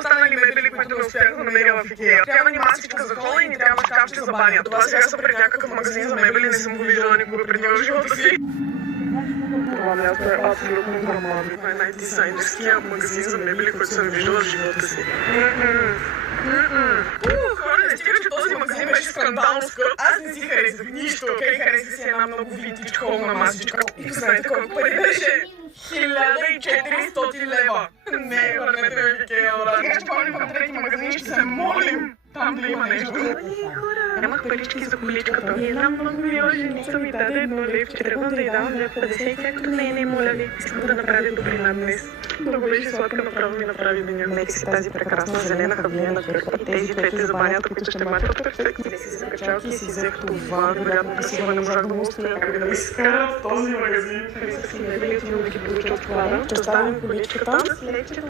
останали мебели, които не успях да намеря в Икеа. Трябва ни масичка за хола и ни трябва шкафче за баня. Това сега са пред някакъв магазин за мебели, не съм го виждала никога преди в живота си. Това място е абсолютно грамадно. Това е най-дизайнерския магазин за мебели, който съм виждала в живота си. Хора, не стига, че този магазин беше скандално скъп. Аз не си харесах нищо. Окей, харесах си една много винтич холна масичка. И знаете колко пари беше? 1400 лева. Не, върнете ме в Икеа, брат. Сега ще ходим към трети магазин и ще се молим там да има нещо. Нямах парички за количката. И една много мила женица ми даде едно левче. Тръгвам да й давам 2,50 и тя като не, моля ви. Искам да направя добрина днес. Много беше сладка, направо ми направи деня. Меки си тази прекрасна зелена хавлиена кърпа. И тези двете за банята, които ще мачват перфектно. Не си за качалки и си взех това. Вероятно красиво, не можах да му устоя. Как да ми изкара в този магазин. Харесах си мебели, отивам да ги получа от склада. Ще оставим количката.